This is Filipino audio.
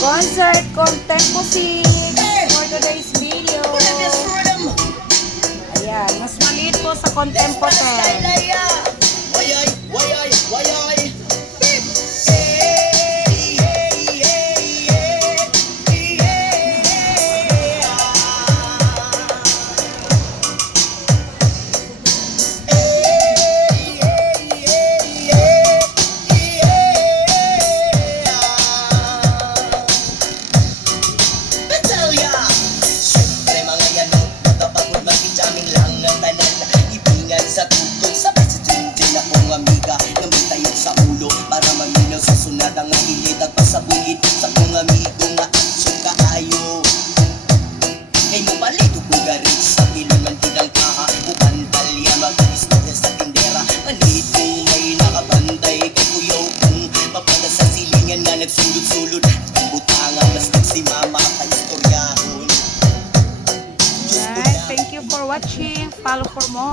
Concert content music for today's video. Ayan, mas maliit po sa Contempo 10. Sa tutong sa presidente na kong amiga naman tayo sa ulo para maminaw sa sunad ang hilit at pasabungit sa kong amigo nga aksyon kaayo kay mo balito bugarit sa pilangan tidang kaha upang talya mag-istorya sa tindera manito may nakabantay kay kuyaw kong mapada sa silingan na nagsulod-sulod ang butangan mas nagsimama pa istoryahon. Alright, thank you for watching. Follow for more.